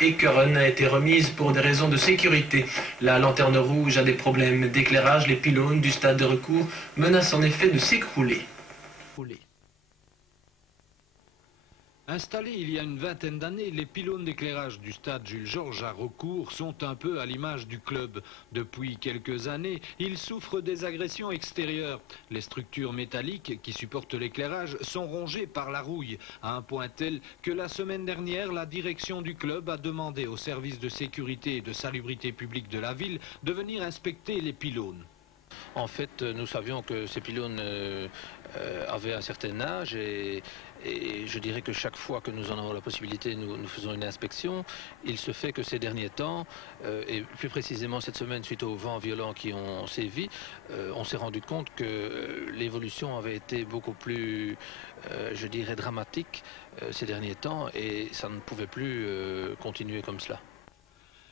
Ekeren a été remise pour des raisons de sécurité. La lanterne rouge a des problèmes d'éclairage. Les pylônes du stade de recours menacent en effet de s'écrouler. Installés il y a une vingtaine d'années, les pylônes d'éclairage du stade Jules Georges à Recourt sont un peu à l'image du club. Depuis quelques années, ils souffrent des agressions extérieures. Les structures métalliques qui supportent l'éclairage sont rongées par la rouille, à un point tel que la semaine dernière, la direction du club a demandé au service de sécurité et de salubrité publique de la ville de venir inspecter les pylônes. En fait, nous savions que ces pylônes avaient un certain âge et je dirais que chaque fois que nous en avons la possibilité, nous faisons une inspection. Il se fait que ces derniers temps, et plus précisément cette semaine suite aux vents violents qui ont sévi, on s'est rendu compte que l'évolution avait été beaucoup plus, je dirais, dramatique ces derniers temps et ça ne pouvait plus continuer comme cela.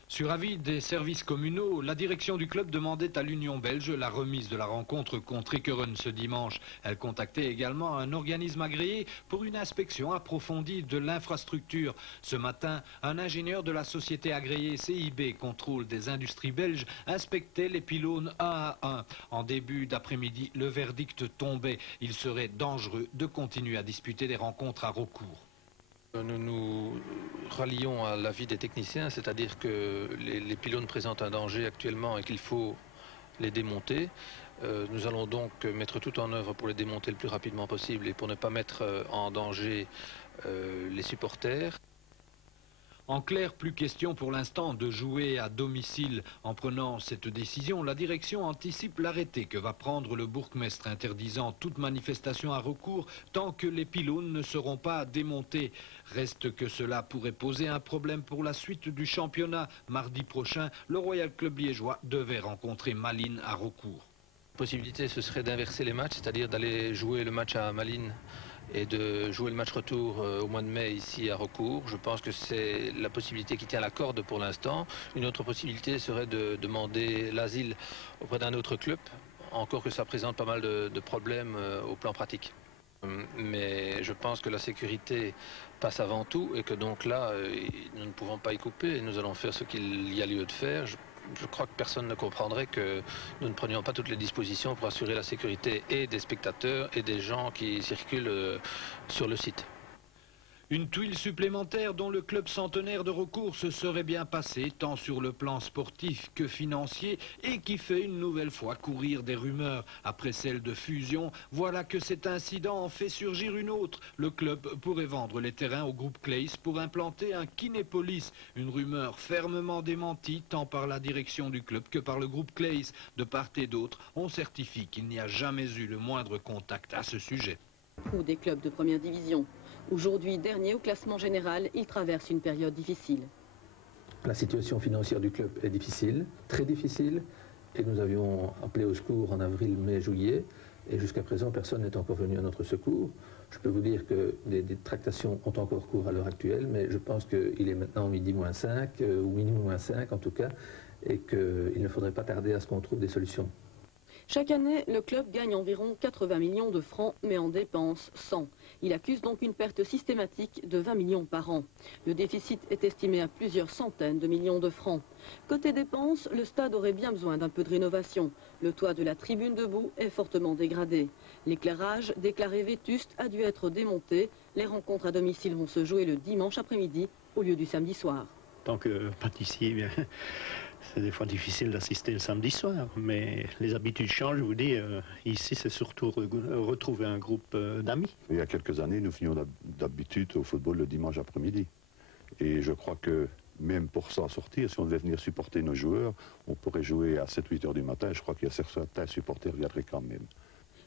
Sur avis des services communaux, la direction du club demandait à l'Union belge la remise de la rencontre contre Ekeren ce dimanche. Elle contactait également un organisme agréé pour une inspection approfondie de l'infrastructure. Ce matin, un ingénieur de la société agréée CIB Contrôle des industries belges inspectait les pylônes un à un. En début d'après-midi, le verdict tombait. Il serait dangereux de continuer à disputer des rencontres à recours. Nous nous rallions à l'avis des techniciens, c'est-à-dire que les pylônes présentent un danger actuellement et qu'il faut les démonter. Nous allons donc mettre tout en œuvre pour les démonter le plus rapidement possible et pour ne pas mettre en danger les supporters. En clair, plus question pour l'instant de jouer à domicile. En prenant cette décision, la direction anticipe l'arrêté que va prendre le bourgmestre interdisant toute manifestation à recours tant que les pylônes ne seront pas démontés. Reste que cela pourrait poser un problème pour la suite du championnat. Mardi prochain, le Royal Club liégeois devait rencontrer Malines à recours. La possibilité, ce serait d'inverser les matchs, c'est-à-dire d'aller jouer le match à Malines et de jouer le match retour au mois de mai ici à Recourt. Je pense que c'est la possibilité qui tient la corde pour l'instant. Une autre possibilité serait de demander l'asile auprès d'un autre club, encore que ça présente pas mal de problèmes au plan pratique. Mais je pense que la sécurité passe avant tout et que donc là, nous ne pouvons pas y couper et nous allons faire ce qu'il y a lieu de faire. Je crois que personne ne comprendrait que nous ne prenions pas toutes les dispositions pour assurer la sécurité et des spectateurs et des gens qui circulent sur le site. Une tuile supplémentaire dont le club centenaire de Recourt se serait bien passé, tant sur le plan sportif que financier, et qui fait une nouvelle fois courir des rumeurs. Après celle de fusion, voilà que cet incident en fait surgir une autre. Le club pourrait vendre les terrains au groupe Clays pour implanter un Kinépolis. Une rumeur fermement démentie tant par la direction du club que par le groupe Clays. De part et d'autre, on certifie qu'il n'y a jamais eu le moindre contact à ce sujet. Ou des clubs de première division. Aujourd'hui, dernier au classement général, il traverse une période difficile. La situation financière du club est difficile, très difficile, et nous avions appelé au secours en avril, mai, juillet, et jusqu'à présent, personne n'est encore venu à notre secours. Je peux vous dire que des tractations ont encore cours à l'heure actuelle, mais je pense qu'il est maintenant midi moins 5, ou minuit moins 5 en tout cas, et qu'il ne faudrait pas tarder à ce qu'on trouve des solutions. Chaque année, le club gagne environ 80 millions de francs, mais en dépense 100. Il accuse donc une perte systématique de 20 millions par an. Le déficit est estimé à plusieurs centaines de millions de francs. Côté dépenses, le stade aurait bien besoin d'un peu de rénovation. Le toit de la tribune debout est fortement dégradé. L'éclairage, déclaré vétuste, a dû être démonté. Les rencontres à domicile vont se jouer le dimanche après-midi au lieu du samedi soir. En tant que pâtissier, bien, c'est des fois difficile d'assister le samedi soir, mais les habitudes changent, je vous dis. Ici, c'est surtout retrouver un groupe d'amis. Il y a quelques années, nous venions d'habitude au football le dimanche après-midi. Et je crois que même pour s'en sortir, si on devait venir supporter nos joueurs, on pourrait jouer à 7-8 heures du matin. Je crois qu'il y a certains supporters qui viendraient quand même.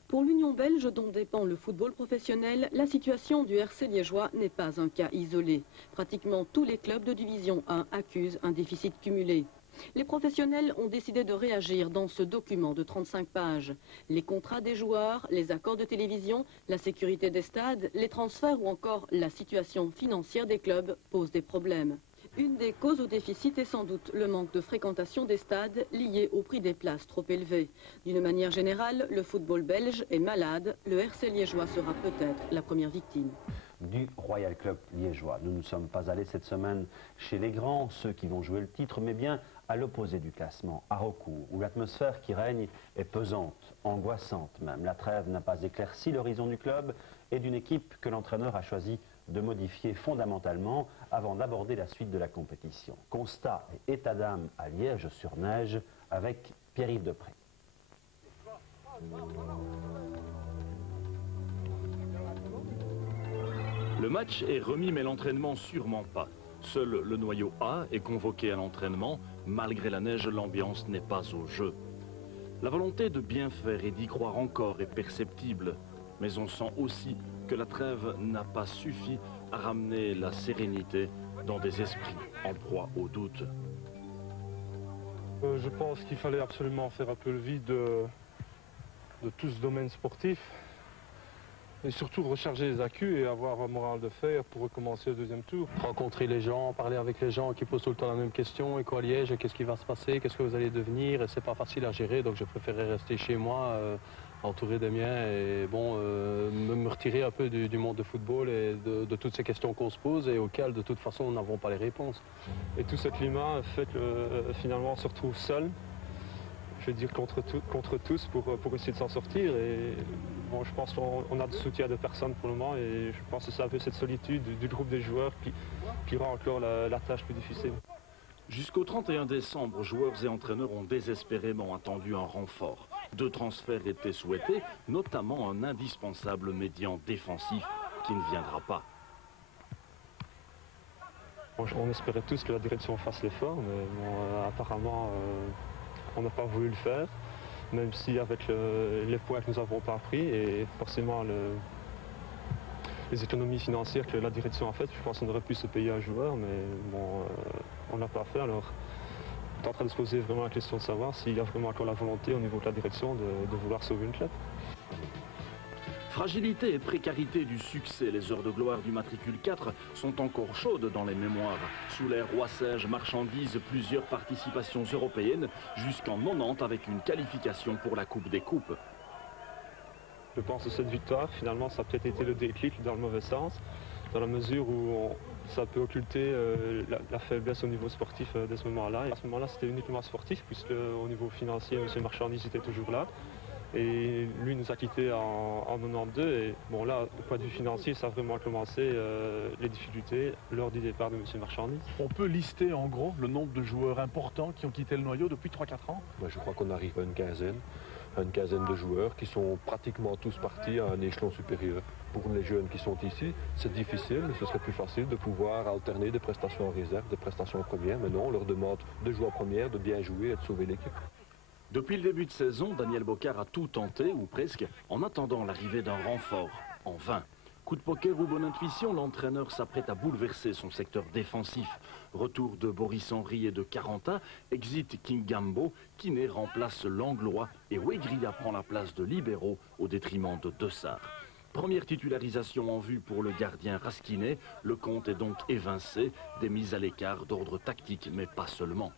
Pour l'Union belge dont dépend le football professionnel, la situation du RC liégeois n'est pas un cas isolé. Pratiquement tous les clubs de division 1 accusent un déficit cumulé. Les professionnels ont décidé de réagir dans ce document de 35 pages. Les contrats des joueurs, les accords de télévision, la sécurité des stades, les transferts ou encore la situation financière des clubs posent des problèmes. Une des causes au déficit est sans doute le manque de fréquentation des stades lié au prix des places trop élevé. D'une manière générale, le football belge est malade. Le RC liégeois sera peut-être la première victime. du Royal Club liégeois. Nous ne sommes pas allés cette semaine chez les grands, ceux qui vont jouer le titre, mais bien à l'opposé du classement, à Recourt, où l'atmosphère qui règne est pesante, angoissante même. La trêve n'a pas éclairci l'horizon du club et d'une équipe que l'entraîneur a choisi de modifier fondamentalement avant d'aborder la suite de la compétition. Constat et état d'âme à Liège-sur-Neige avec Pierre-Yves Depré. Le match est remis mais l'entraînement sûrement pas. Seul le noyau A est convoqué à l'entraînement. Malgré la neige, l'ambiance n'est pas au jeu. La volonté de bien faire et d'y croire encore est perceptible. Mais on sent aussi que la trêve n'a pas suffi à ramener la sérénité dans des esprits en proie au doute. Je pense qu'il fallait absolument faire un peu le vide de tout ce domaine sportif et surtout recharger les accus et avoir un moral de fer pour recommencer le deuxième tour. Rencontrer les gens, parler avec les gens qui posent tout le temps la même question, et quoi Liège, qu'est-ce qui va se passer, qu'est-ce que vous allez devenir, et c'est pas facile à gérer, donc je préférais rester chez moi, entouré des miens, et bon, me retirer un peu du monde de football et de toutes ces questions qu'on se pose et auxquelles de toute façon nous n'avons pas les réponses. Et tout ce climat fait que finalement on se retrouve seul, je veux dire contre tous pour essayer de s'en sortir. Et bon, je pense qu'on a de soutien de personne pour le moment et je pense que c'est un peu cette solitude du groupe des joueurs qui rend encore la tâche plus difficile. Jusqu'au 31 décembre, joueurs et entraîneurs ont désespérément attendu un renfort. 2 transferts étaient souhaités, notamment un indispensable médian défensif qui ne viendra pas. On espérait tous que la direction fasse l'effort, mais bon, apparemment on n'a pas voulu le faire, même si avec les points que nous n'avons pas pris et forcément les économies financières que la direction a faites, je pense qu'on aurait pu se payer un joueur, mais bon, on n'a pas fait. Alors on est en train de se poser vraiment la question de savoir s'il y a vraiment encore la volonté au niveau de la direction de vouloir sauver une club. Fragilité et précarité du succès, les heures de gloire du matricule 4 sont encore chaudes dans les mémoires. Sous l'ère Roissège marchandise plusieurs participations européennes jusqu'en 90 avec une qualification pour la Coupe des Coupes. Je pense que cette victoire, finalement, ça a peut-être été le déclic dans le mauvais sens, dans la mesure où ça peut occulter la faiblesse au niveau sportif de ce moment-là. Et à ce moment-là, c'était uniquement sportif, puisque au niveau financier, M. Marchandise était toujours là. Et lui nous a quittés en 92 et bon là, du point de vue financier, ça a vraiment commencé les difficultés lors du départ de M. Marchandise. On peut lister en gros le nombre de joueurs importants qui ont quitté le noyau depuis 3-4 ans? Je crois qu'on arrive à une quinzaine de joueurs qui sont pratiquement tous partis à un échelon supérieur. Pour les jeunes qui sont ici, c'est difficile, mais ce serait plus facile de pouvoir alterner des prestations en réserve, des prestations en première. Mais non, on leur demande de jouer en première, de bien jouer et de sauver l'équipe. Depuis le début de saison, Daniel Bocard a tout tenté, ou presque, en attendant l'arrivée d'un renfort. En vain. Coup de poker ou bonne intuition, l'entraîneur s'apprête à bouleverser son secteur défensif. Retour de Boris Henry et de Caranta, exit King Gambo, Kiné remplace Langlois et Wegria prend la place de libéraux au détriment de Dessart. Première titularisation en vue pour le gardien Raskinet, le compte est donc évincé, des mises à l'écart d'ordre tactique, mais pas seulement.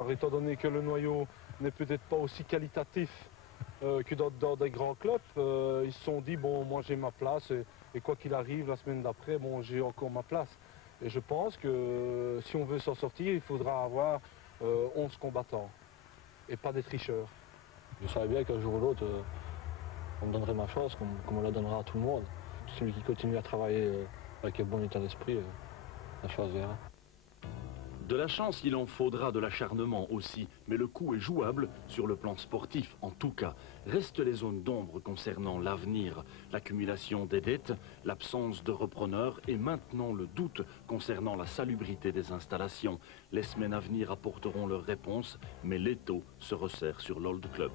Alors, étant donné que le noyau n'est peut-être pas aussi qualitatif que dans des grands clubs, ils se sont dit, bon, moi j'ai ma place et quoi qu'il arrive la semaine d'après, bon, j'ai encore ma place. Et je pense que si on veut s'en sortir, il faudra avoir 11 combattants et pas des tricheurs. Je savais bien qu'un jour ou l'autre, on me donnerait ma chance comme on la donnera à tout le monde. Celui qui continue à travailler avec un bon état d'esprit, la chance verra. De la chance, il en faudra de l'acharnement aussi, mais le coup est jouable sur le plan sportif en tout cas. Restent les zones d'ombre concernant l'avenir, l'accumulation des dettes, l'absence de repreneurs et maintenant le doute concernant la salubrité des installations. Les semaines à venir apporteront leurs réponses, mais l'étau se resserre sur l'Old Club.